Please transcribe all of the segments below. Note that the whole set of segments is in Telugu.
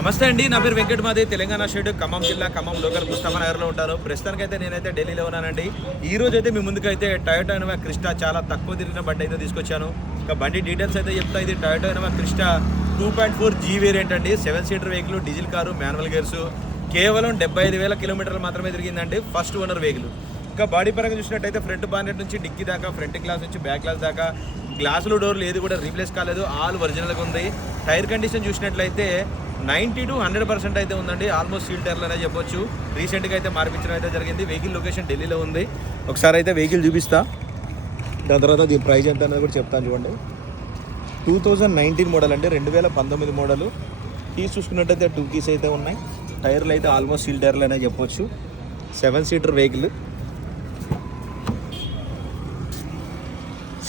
నమస్తే అండి, నా పేరు వెంకట్. మాది తెలంగాణ స్టేట్ ఖమ్మం జిల్లా ఖమ్మం లోకల్ ముస్తఫా నగర్లో ఉంటాను. ప్రస్తుతానికైతే నేనైతే ఢిల్లీలో ఉన్నానండి. ఈ రోజు అయితే మీ ముందుకైతే టయోటా ఇన్నోవా క్రిస్టా చాలా తక్కువ తిరిగిన బండి అయితే తీసుకొచ్చాను. ఇక బండి డీటెయిల్స్ అయితే చెప్తా. ఇది Toyota Innova Crysta 2.4 G variant అండి. 7 seater vehicle, diesel car, manual gears. కేవలం 75,000 కిలోమీటర్లు మాత్రమే తిరిగిందండి. First owner vehicle. ఇంకా బాడీ పరంగా చూసినట్టయితే ఫ్రంట్ బానెట్ నుంచి డిక్కీ దాకా, ఫ్రంట్ గ్లాస్ నుంచి బ్యాక్ గ్లాస్ దాకా, గ్లాసులు డోర్లు ఏది కూడా రీప్లేస్ కాలేదు. ఆల్ ఒరిజినల్గా ఉంది. టైర్ కండిషన్ చూసినట్లయితే 90 to 100% అయితే ఉందండి. ఆల్మోస్ట్ సీల్ టైర్లు అనే చెప్పొచ్చు. రీసెంట్గా అయితే మార్పించడం అయితే జరిగింది. వెహికల్ లొకేషన్ ఢిల్లీలో ఉంది. ఒకసారి అయితే వెహికల్ చూపిస్తా, దాని తర్వాత దీని ప్రైస్ ఎంత అనేది కూడా చెప్తాను. చూడండి, 2019 మోడల్ అండి, 2019 మోడల్. కీస్ చూసుకున్నట్టయితే 2 కీస్ అయితే ఉన్నాయి. టైర్లు అయితే ఆల్మోస్ట్ సీల్ టైర్లు అనే చెప్పొచ్చు. 7 సీటర్ వెహికల్.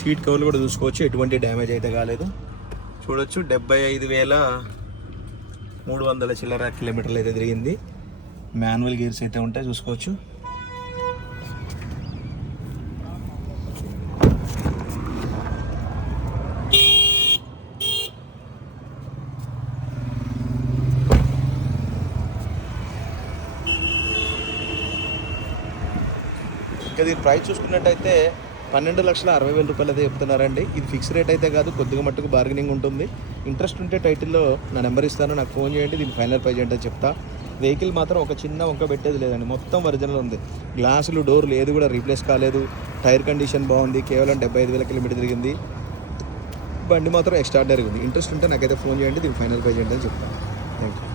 సీట్ కవర్లు కూడా చూసుకోవచ్చు, ఎటువంటి డ్యామేజ్ అయితే కాలేదు. చూడొచ్చు, 75,300 చిల్లర కిలోమీటర్లు అయితే తిరిగింది. మాన్యువల్ గేర్స్ అయితే ఉంటాయి, చూసుకోవచ్చు. ఇంకా దీని ప్రైస్ చూసుకున్నట్టయితే 12,60,000 రూపాయలు అయితే చెప్తున్నారండి. ఇది ఫిక్స్ రేట్ అయితే కాదు, కొద్దిగా మట్టుకు బార్గెనింగ్ ఉంటుంది. ఇంట్రెస్ట్ ఉంటే టైటిల్లో నా నెంబర్ ఇస్తాను, నాకు ఫోన్ చేయండి. దీని ఫైనల్ ప్రైస్ ఏంటో చెప్తా. వెహికల్ మాత్రం ఒక చిన్న వంక పెట్టేది లేదండి, మొత్తం ఒరిజినల్ ఉంది. గ్లాసులు, డోర్లు ఏది కూడా రీప్లేస్ కాలేదు. టైర్ కండిషన్ బాగుంది. కేవలం 75,000 కిలోమీటర్ తిరిగింది. బండి మాత్రం ఎక్స్ట్రాడినరీ ఉంది. ఇంట్రెస్ట్ ఉంటే నాకైతే ఫోన్ చేయండి. దీని ఫైనల్ ప్రైస్ ఏంటో చెప్తాను. Thank you.